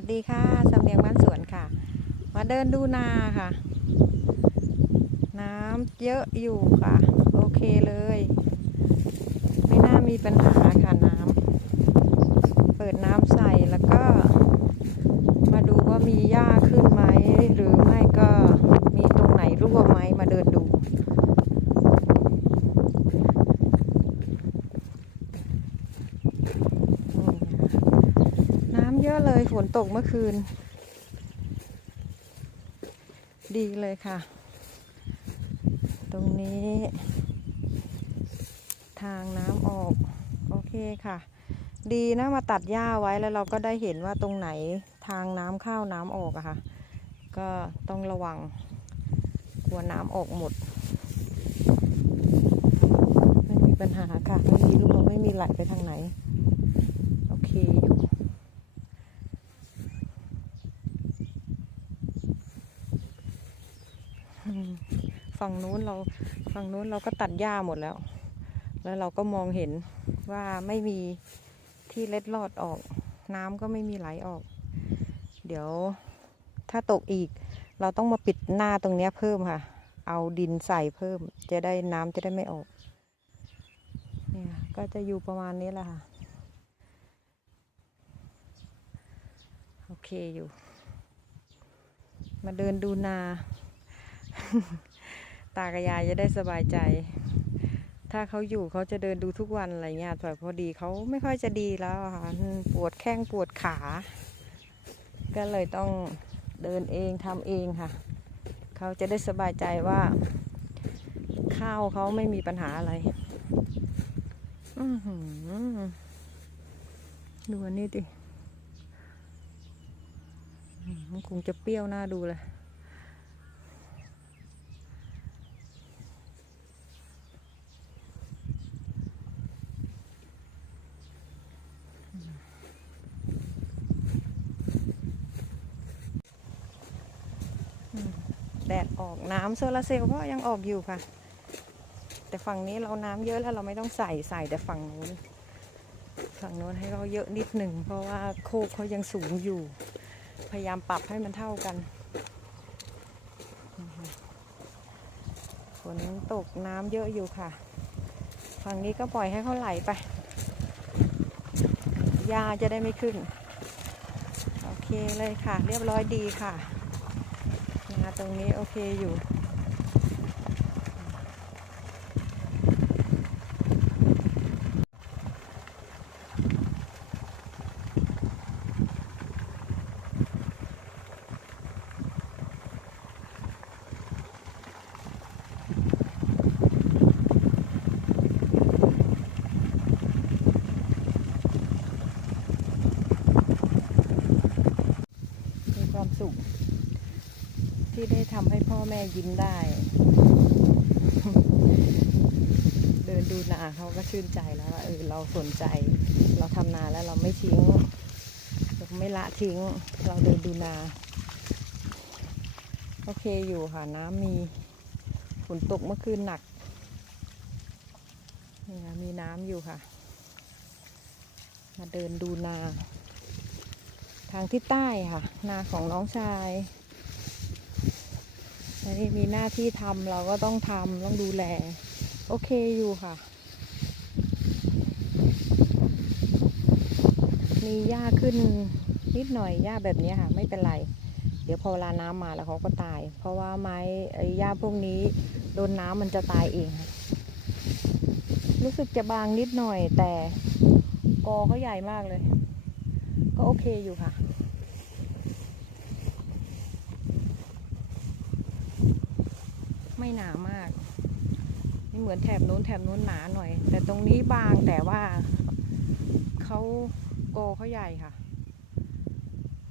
วัสดีค่ะสำเนียงบ้านสวนค่ะ มาเดินดูนาค่ะ น้ำเยอะอยู่ค่ะ โอเคเลย ไม่น่ามีปัญหาค่ะน้ำเปิดน้ำใส่แล้วก็ มาดูว่ามีหญ้าขึ้นไหม หรือไม่ก็มีตรงไหนรั่วไหมมาเดินดู น้ำ เยอะเลยฝนตกเมื่อคืน ดีเลยค่ะ ตรงนี้ ทางน้ำออก โอเคค่ะ ดีนะมาตัดหญ้าไว้แล้วเราก็ได้เห็นว่าตรงไหนทางน้ำเข้าน้ำออกอะค่ะ ก็ต้องระวังกลัวน้ำออกหมดไม่มีปัญหาค่ะไม่มีลูกไม่มีไหลไปทางไหน โอเคอยู่ อืม ฝั่งนู้นเราฝั่งนู้นเราก็ตัดหญ้าหมดแล้ว แล้วเราก็มองเห็นว่าไม่มีที่เล็ดลอดออก น้ำก็ไม่มีไหลออก เดี๋ยวถ้าตกอีก เราต้องมาปิดหน้าตรงเนี้ยเพิ่มค่ะ เอาดินใส่เพิ่ม จะได้น้ำจะได้ไม่ออก เนี่ยก็จะอยู่ประมาณนี้แหละค่ะ โอเคอยู่ มาเดินดูนา ตากับยายจะได้สบายใจ ถ้าเขาอยู่เขาจะเดินดูทุกวันอะไรเงี้ยแต่พอดีเขาไม่ค่อยจะดีแล้วค่ะปวดแข้งปวดขา ก็เลยต้องเดินเองทำเองค่ะ เขาจะได้สบายใจว่า ข้าวเขาไม่มีปัญหาอะไรอือหือดูอันนี้ดิคงจะเปรี้ยวหน้าดูเลย แดดออกน้ำโซลาร์เซลล์ก็ยังออกอยู่ค่ะ แต่ฝั่งนี้เราน้ำเยอะแล้วเราไม่ต้องใส่ใส่แต่ฝั่งนู้นฝั่งโน้นให้เราเยอะนิดหนึ่งเพราะว่าโคกเขายังสูงอยู่ พยายามปรับให้มันเท่ากันฝนตกน้ำเยอะอยู่ค่ะ ฝั่งนี้ก็ปล่อยให้เขาไหลไปหญ้าจะได้ไม่ขึ้น โอเคเลยค่ะ เรียบร้อยดีค่ะ ตรงนี้โอเคอยู่ ที่ได้ทำให้พ่อแม่ยิ้มได้ เดินดูนาเขาก็ชื่นใจแล้วว่าเออเราสนใจ เราทำนาแล้วเราไม่ทิ้งเราไม่ละทิ้ง เราเดินดูนา โอเคอยู่ค่ะน้ำมีฝนตกเมื่อคืนหนักนี่ค่ะมีน้ำอยู่ค่ะ มาเดินดูนา ทางที่ใต้ค่ะ นาของน้องชาย มีหน้าที่ทำเราก็ต้องทำต้องดูแล โอเคอยู่ค่ะ มีหญ้าขึ้นนิดหน่อยหญ้าแบบนี้ค่ะ ไม่เป็นไร เดี๋ยวพอเวลาน้ำมาแล้วเขาก็ตาย เพราะว่าไม้ไอ้หญ้าพวกนี้โดนน้ำมันจะตายเอง รู้สึกจะบางนิดหน่อยแต่กอเขาใหญ่มากเลย ก็โอเคอยู่ค่ะ ไม่หนามาก ไม่เหมือนแถบนู้นแถบนู้นหนาหน่อย แต่ตรงนี้บางแต่ว่าเขาโกเขาใหญ่ค่ะ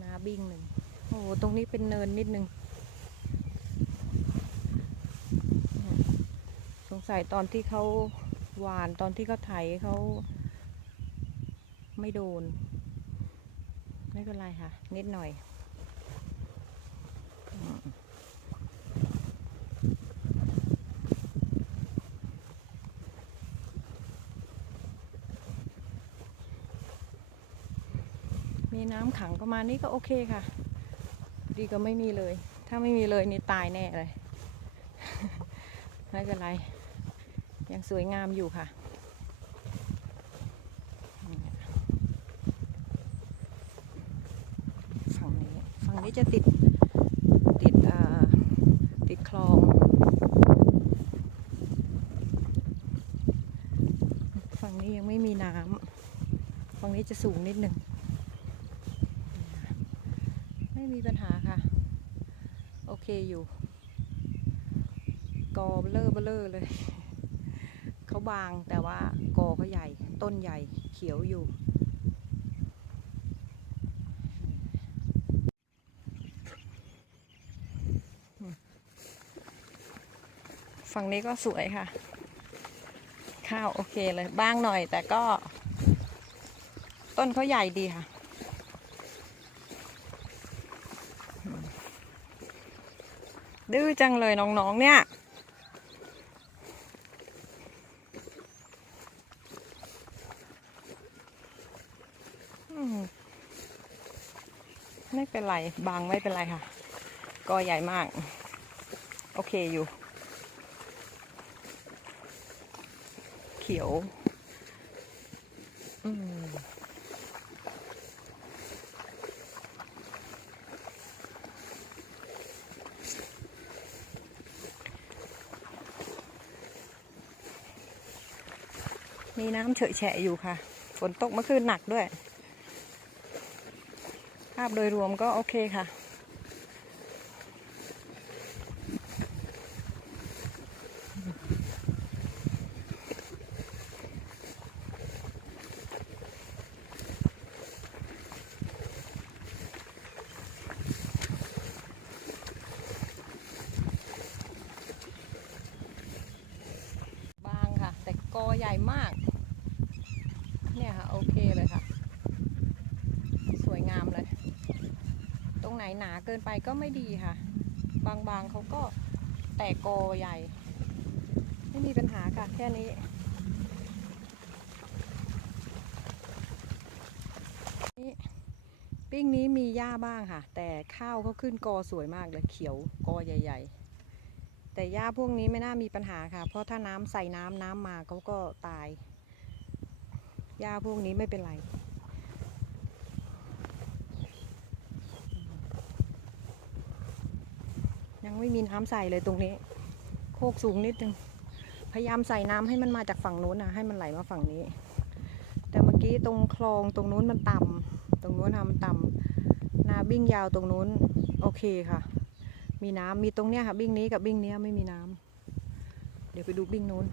นาบิ้งหนึ่งโอ้โหตรงนี้เป็นเนินนิดนึง สงสัยตอนที่เขาหวานตอนที่เขาไถเขาไม่โดน ไม่เป็นไรค่ะ นิดหน่อยอื น้ำขังประมาณนี้ก็โอเคค่ะ ดีก็ไม่มีเลย ถ้าไม่มีเลยนี่ตายแน่เลย ไม่เป็นไร ยังสวยงามอยู่ค่ะฝั่งนี้ฝั่งนี้จะติดติดอ่าติดคลองฝั่งนี้ยังไม่มีน้ำฝั่งนี้จะสูงนิดหนึ่ง ไม่มีปัญหาค่ะ โอเคอยู่ กอเบลอเบลอเลย เขาบางแต่ว่ากอเขาใหญ่ ต้นใหญ่เขียวอยู่ฝั่งนี้ก็สวยค่ะ ข้าวโอเคเลย บ้างหน่อยแต่ก็ ต้นเขาใหญ่ดีค่ะ ดื้อจังเลยน้องๆเนี่ย ไม่เป็นไร บางไม่เป็นไรค่ะ ก็ใหญ่มาก โอเคอยู่ เขียว อืม มีน้ำเฉอะแฉะอยู่ค่ะ ฝนตกเมื่อคืนหนักด้วย ภาพโดยรวมก็โอเคค่ะ บางค่ะ แต่กอใหญ่มาก เนี่ยค่ะ โอเคเลยค่ะ สวยงามเลย ตรงไหนาเกินไปก็ไม่ดีค่ะ บางๆเขาก็แตกกอใหญ่ ไม่มีปัญหาค่ะ แค่นี้ นี่ปิ้งนี้มีหญ้าบ้างค่ะ แต่ข้าวเขาขึ้นกอสวยมากเลยเขียวกอใหญ่ ๆ แต่หญ้าพวกนี้ไม่น่ามีปัญหาค่ะ เพราะถ้าน้ำใส่น้ำน้ำมาเขาก็ตายหญ้าพวกนี้ไม่เป็นไร ยังไม่มีน้ำใส่เลยตรงนี้ โคกสูงนิดนึง พยายามใส่น้ำให้มันมาจากฝั่งนู้นนะให้มันไหลมาฝั่งนี้ แต่เมื่อกี้ตรงคลองตรงนู้นมันต่ำตรงนู้นทำมันต่ำนาบิ้งยาวตรงนู้นโอเคค่ะ มีน้ำมีตรงเนี้ยค่ะ บิ้งนี้กับบิ้งเนี้ยไม่มีน้ำเดี๋ยวไปดูบิ้งนู้น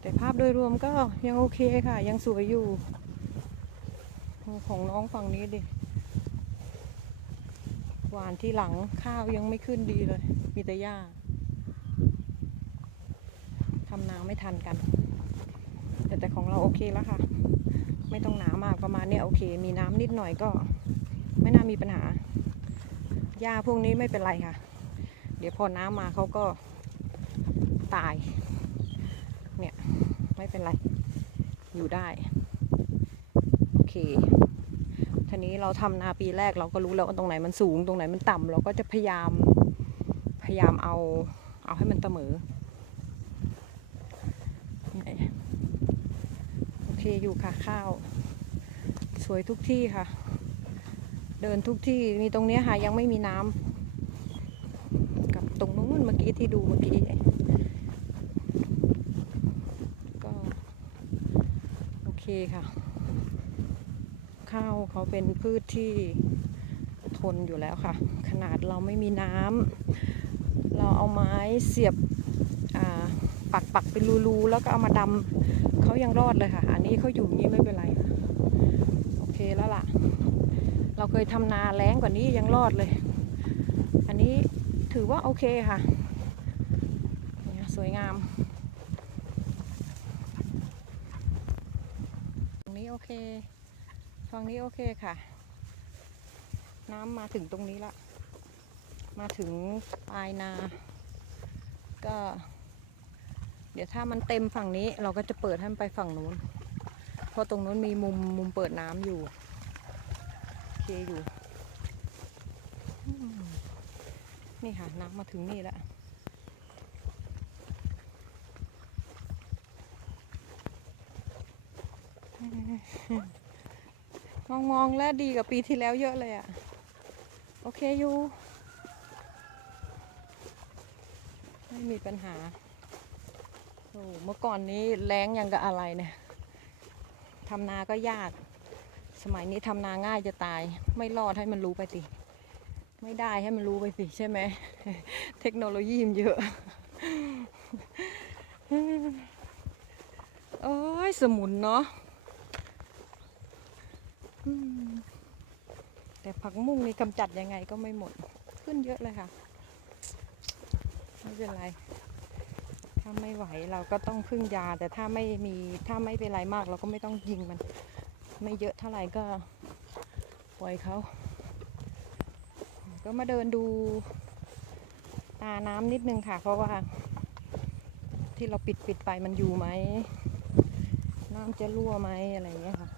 แต่ภาพโดยรวมก็ยังโอเคค่ะ ยังสวยอยู่ ของน้องฝั่งนี้ดิ หวานที่หลังข้าวยังไม่ขึ้นดีเลย มีแต่หญ้าทำนาไม่ทันกัน แต่แต่ของเราโอเคแล้วค่ะ ไม่ต้องหนามากประมาณเนี้ยโอเค มีน้ำนิดหน่อยก็ ไม่น่ามีปัญหาหญ้าพวกนี้ไม่เป็นไรค่ะ เดี๋ยวพอน้ำมาเขาก็ตาย เนี่ย ไม่เป็นไร อยู่ได้ โอเค ทีนี้เราทำนาปีแรกเราก็รู้แล้วว่าตรงไหนมันสูงตรงไหนมันต่ำเราก็จะพยายามพยายามเอาเอาให้มันเสมอโอเคอยู่ค่ะข้าว สวยทุกที่ค่ะ เดินทุกที่มีตรงเนี้ยค่ะยังไม่มีน้ำกับตรงนู้นเมื่อกี้ที่ดูเมื่อกี้ก็โอเคค่ะ ข้าวเขาเป็นพืชที่ทนอยู่แล้วค่ะ ขนาดเราไม่มีน้ำเราเอาไม้เสียบปักปักเป็นรูๆแล้วก็เอามาดำเขายังรอดเลยค่ะ อันนี้เขาอยู่อย่างนี้ไม่เป็นไร โอเคแล้วล่ะ เราเคยทำนาแรงกว่านี้ยังรอดเลย อันนี้ถือว่าโอเคค่ะ สวยงามตรงนี้โอเค ฝั่งนี้โอเคค่ะ น้ำมาถึงตรงนี้ละ มาถึงปลายนา ก็ เดี๋ยวถ้ามันเต็มฝั่งนี้เราก็จะเปิดให้มันไปฝั่งนู้น เพราะตรงนู้นมีมุมมุมเปิดน้ำอยู่ โอเคอยู่ นี่ค่ะน้ำมาถึงนี่แล้ว มองมองๆแล้วดีกว่าปีที่แล้วเยอะเลยอะ โอเคอยู่ไม่มีปัญหาโอ้เมื่อก่อนนี้แรงยังกับอะไรเนี่ยทำนาก็ยาก สมัยนี้ทำนาง่ายจะตาย ไม่รอดให้มันรู้ไปสิไม่ได้ให้มันรู้ไปสิใช่ไหม เทคโนโลยีมันเยอะ โอ้ยสมุนเนาะอืม แต่ผักมุ้งนี่กำจัดยังไงก็ไม่หมด ขึ้นเยอะเลยค่ะ ไม่เป็นไร ถ้าไม่ไหวเราก็ต้องพึ่งยา แต่ถ้าไม่มีถ้าไม่เป็นไรมากเราก็ไม่ต้องยิงมัน ไม่เยอะเท่าไหร่ก็ปล่อยเขา ก็มาเดินดูตาน้ำนิดนึงค่ะ เพราะว่าที่เราปิดปิดไปมันอยู่ไหมน้ำจะรั่วไหมอะไรอย่างเงี้ยค่ะ